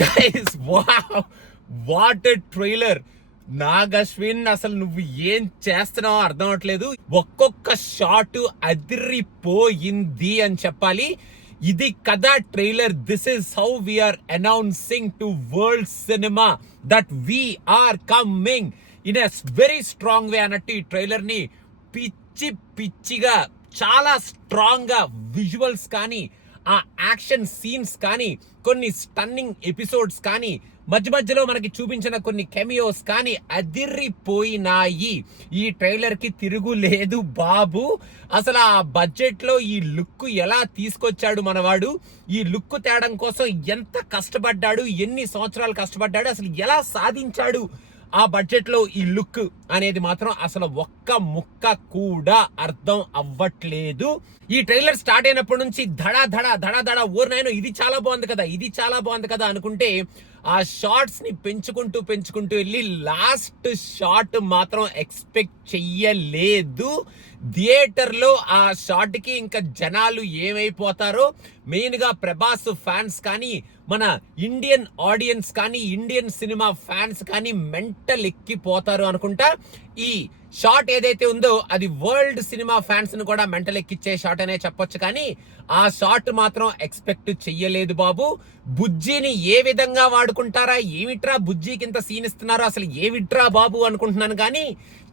Guys wow, what a trailer. Nag Ashwin, అసలు నువ్వు ఏం చేస్తున్నావో అర్థం అవట్లేదు. ఒక్కొక్క షాట్ అదిరిపోయింది అని చెప్పాలి. ఇది కదా trailer. This is how we are announcing to world cinema that we are coming in a very strong way అన్నట్టు ఈ ట్రైలర్ ని పిచ్చి పిచ్చిగా చాలా స్ట్రాంగ్ గా విజువల్స్ కానీ, ఆ యాక్షన్ సీన్స్ కానీ, కొన్ని స్టన్నింగ్ ఎపిసోడ్స్ కానీ, మధ్య మధ్యలో మనకి చూపించిన కొన్ని కెమియోస్ కానీ అదిరిపోయినాయి. ఈ ట్రైలర్ కి తిరుగులేదు బాబు. అసలు ఆ బడ్జెట్ లో ఈ లుక్ ఎలా తీసుకొచ్చాడు మనవాడు, ఈ లుక్ తేడం కోసం ఎంత కష్టపడ్డాడు, ఎన్ని సంవత్సరాలు కష్టపడ్డాడు, అసలు ఎలా సాధించాడు ఆ బడ్జెట్ లో ఈ లుక్ అనేది మాత్రం అసలు ఒక్క ముక్క కూడా అర్థం అవ్వట్లేదు. ఈ ట్రైలర్ స్టార్ట్ అయినప్పటి నుంచి ధడా ధడా ధడా ధడా ఓర్నాయనో ఇది చాలా బాగుంది కదా, ఇది చాలా బాగుంది కదా అనుకుంటే ఆ షార్ట్స్ ని పెంచుకుంటూ వెళ్ళి లాస్ట్ షాట్ మాత్రం ఎక్స్పెక్ట్ చెయ్యలేదు. థియేటర్ లో ఆ షాట్ కి ఇంకా జనాలు ఏమైపోతారో, మెయిన్ గా ప్రభాస్ ఫ్యాన్స్ కానీ, మన ఇండియన్ ఆడియన్స్ కానీ, ఇండియన్ సినిమా ఫ్యాన్స్ కానీ మెంటల్ ఎక్కిపోతారు అనుకుంటా. ఈ షాట్ ఏదైతే ఉందో అది వరల్డ్ సినిమా ఫ్యాన్స్ ను కూడా మెంటల్ ఎక్కిచ్చే షాట్ అనే చెప్పొచ్చు. కానీ ఆ షాట్ మాత్రం ఎక్స్పెక్ట్ చెయ్యలేదు బాబు. బుజ్జిని ఏ విధంగా వాడుకుంటారా, ఏమిట్రా బుజ్జికి ఇంత సీన్ ఇస్తున్నారో, అసలు ఏమిట్రా బాబు అనుకుంటున్నాను. కానీ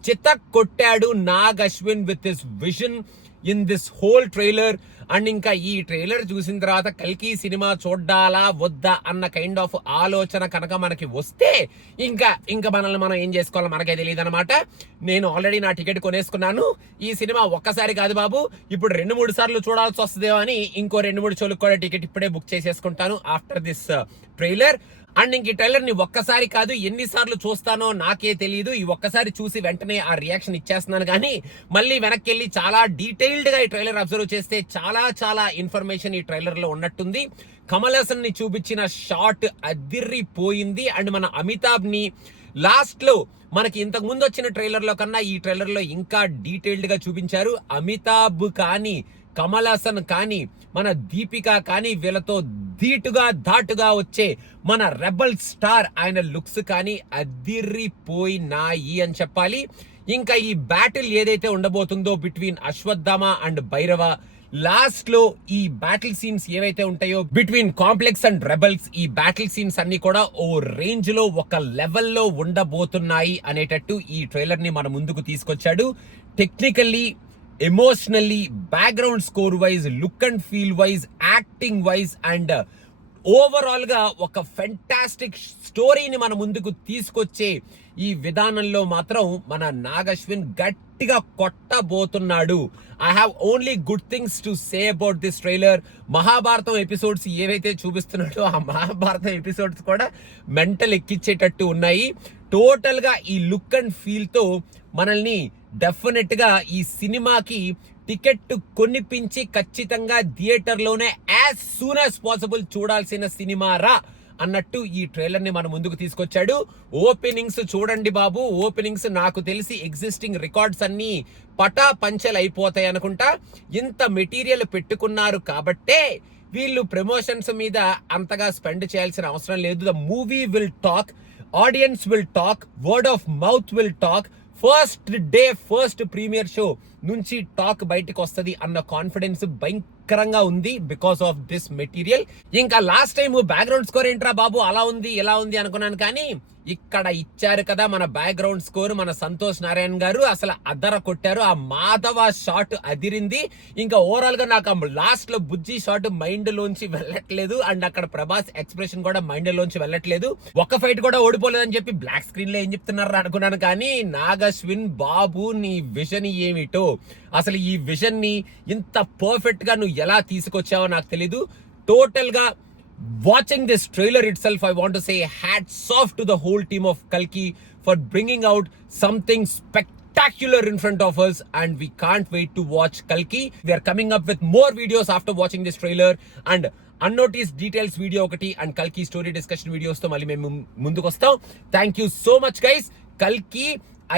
చితక్ కొట్టాడు Nag Ashwin with his vision in this whole trailer. And ఇంకా ఈ ట్రైలర్ చూసిన తర్వాత కల్కి సినిమా చూడాలా వద్దా అన్న కైండ్ ఆఫ్ ఆలోచన కనుక మనకి వస్తే ఇంకా మనల్ని మనం ఏం చేసుకోవాలో మనకే తెలియదు అనమాట. నేను ఆల్రెడీ నా టికెట్ కొనేసుకున్నాను. ఈ సినిమా ఒక్కసారి కాదు బాబు, ఇప్పుడు 2-3 సార్లు చూడాల్సి వస్తుందేమో అని ఇంకో 2-3 షోలకు కూడా టికెట్ ఇప్పుడే బుక్ చేసేసుకుంటాను ఆఫ్టర్ దిస్ ట్రైలర్. అండ్ ఇంక ఈ ట్రైలర్ ని ఒక్కసారి కాదు ఎన్నిసార్లు చూస్తానో నాకే తెలియదు. ఈ ఒక్కసారి చూసి వెంటనే ఆ రియాక్షన్ ఇచ్చేస్తున్నాను. కానీ మళ్ళీ వెనక్కి వెళ్ళి చాలా డీటెయిల్డ్ గా ఈ ట్రైలర్ అబ్జర్వ్ చేస్తే చాలా ఇన్ఫర్మేషన్ ఈ ట్రైలర్ లో ఉన్నట్టుంది. కమల్ హాసన్ ని చూపించిన షాట్ అదిరిపోయింది. అండ్ మన అమితాబ్ ని లాస్ట్ లో మనకి ఇంతకు ముందు వచ్చిన ట్రైలర్ లో కన్నా ఈ ట్రైలర్ లో ఇంకా డీటెయిల్డ్ గా చూపించారు. అమితాబ్ కానీ, కమల్ హాసన్ కానీ, మన దీపిక కానీ, వీళ్ళతో ధాటుగా వచ్చే మన రెబల్ స్టార్ ఆయన లుక్స్ కానీ అదిరిపోయినాయి అని చెప్పాలి. ఇంకా ఈ బ్యాటిల్ ఏదైతే ఉండబోతుందో between Ashwatthama and Bhairava, last లో ఈ బ్యాటిల్ సీన్స్ ఏవైతే ఉంటాయో బిట్వీన్ కాంప్లెక్స్ అండ్ రెబల్స్, ఈ బ్యాటిల్ సీన్స్ అన్ని కూడా ఓ రేంజ్ లో ఒక లెవెల్లో ఉండబోతున్నాయి అనేటట్టు ఈ ట్రైలర్ ని మన ముందుకు తీసుకొచ్చాడు. Technically, emotionally, background score wise, look and feel wise, acting wise and overall గా ఒక ఫెంటాస్టిక్ స్టోరీని మన ముందుకు తీసుకొచ్చే ఈ విధానంలో మాత్రం మన నాగ్ అశ్విన్ గట్టిగా కొట్టబోతున్నాడు. I have only good things to say about this trailer. Mahabharatam episodes ఏవైతే చూపిస్తున్నాడో ఆ మహాభారతం ఎపిసోడ్స్ కూడా మెంటల్ ఎక్కించేటట్టు ఉన్నాయి. టోటల్ గా ఈ లుక్ అండ్ ఫీల్ తో మనల్ని డెఫినెట్ గా ఈ సినిమాకి టికెట్ కొనిపించి ఖచ్చితంగా థియేటర్ లోనే యాజ్ సూన్ యాజ్ పాసిబుల్ చూడాల్సిన సినిమా రా అన్నట్టు ఈ ట్రైలర్ ని మన ముందుకు తీసుకొచ్చాడు. ఓపెనింగ్స్ చూడండి బాబు. ఓపెనింగ్స్ నాకు తెలిసి ఎగ్జిస్టింగ్ రికార్డ్స్ అన్ని పటా పంచలు అయిపోతాయి అనుకుంటా. ఇంత మెటీరియల్ పెట్టుకున్నారు కాబట్టే వీళ్ళు ప్రమోషన్స్ మీద అంతగా స్పెండ్ చేయాల్సిన అవసరం లేదు. The movie will talk, audience will talk, word of mouth will talk. First premiere show నుంచి టాక్ బయటకు వస్తుంది అన్న కాన్ఫిడెన్స్ భయంకరంగా ఉంది బికాస్ ఆఫ్ దిస్ మెటీరియల్. ఇంకా లాస్ట్ టైం బ్యాక్గ్రౌండ్ స్కోర్ ఏంట్రా బాబు అలా ఉంది ఇలా ఉంది అనుకున్నాను. కానీ ఇక్కడ ఇచ్చారు కదా మన బ్యాక్గ్రౌండ్ స్కోర్, మన సంతోష్ నారాయణ గారు అసలు అద్దర కొట్టారు. ఆ మాధవ షాట్ అదిరింది. ఇంకా ఓవరాల్ గా నాకు లాస్ట్ లో బుజ్జి షాట్ మైండ్ లోంచి వెళ్ళట్లేదు. అండ్ అక్కడ ప్రభాస్ ఎక్స్ప్రెషన్ కూడా మైండ్ లోంచి వెళ్ళట్లేదు. ఒక్క ఫైట్ కూడా ఓడిపోలేదని చెప్పి బ్లాక్ స్క్రీన్ లో ఏం చెప్తున్నారు అనుకున్నాను. కానీ నాగ్ అశ్విన్ బాబు నీ విజన్ ఏమిటో, అసలు ఈ విజన్ ని ఇంత పర్ఫెక్ట్ గా నువ్వు ఎలా తీసుకొచ్చావో నాకు తెలీదు. టోటల్ గా watching this trailer itself, I want to say hats off to the whole team of Kalki for bringing out something spectacular in front of us, and we can't wait to watch Kalki. We are coming up with more videos after watching this trailer, and unnoticed details video okati and Kalki story discussion videos tho malli mem munduku vastam. Thank you so much guys. Kalki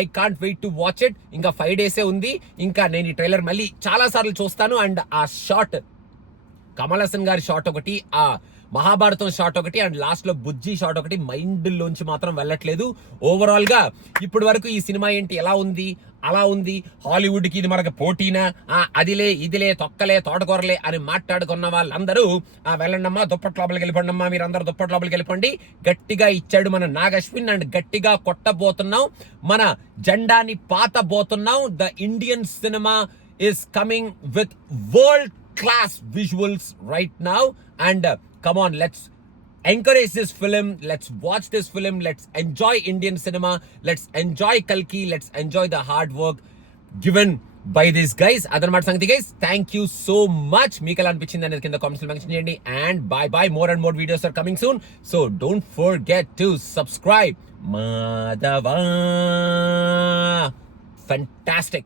I can't wait to watch it. ఇంకా 5 days ఉంది. ఇంకా నేను ఈ trailer మళ్ళీ చాలా సార్లు చూస్తాను. And ఆ షాట్, కమల్ హాసన్ గారి షాట్ ఒకటి, ఆ మహాభారతం షాట్ ఒకటి అండ్ లాస్ట్ లో బుజ్జి షాట్ ఒకటి మైండ్ లోంచి మాత్రం వెళ్ళట్లేదు. ఓవరాల్ గా ఇప్పటి వరకు ఈ సినిమా ఏంటి ఎలా ఉంది అలా ఉంది, హాలీవుడ్ కి ఇది మనకు పోటీనా, అదిలే ఇదిలే తొక్కలే తోటకూరలే అని మాట్లాడుకున్న వాళ్ళందరూ వెళ్ళండమ్మా దుప్పటి లోపలికి వెళ్ళిపోండమ్మా, మీరందరూ దుప్పటి లోపలికి వెళ్ళిపోండి. గట్టిగా ఇచ్చాడు మన నాగ్ అశ్విన్ అండ్ గట్టిగా కొట్టబోతున్నాం, మన జెండాని పాతబోతున్నాం. The Indian cinema is coming with world class visuals right now and come on, let's encourage this film, let's watch this film, let's enjoy Indian cinema, let's enjoy Kalki, let's enjoy the hard work given by these guys. అదనమాట సంగతి guys, thank you so much. మీకు ఎలా అనిపించింది అనేది కింద comments లో mention చేయండి and bye more and more videos are coming soon, so don't forget to subscribe. Madhava, fantastic.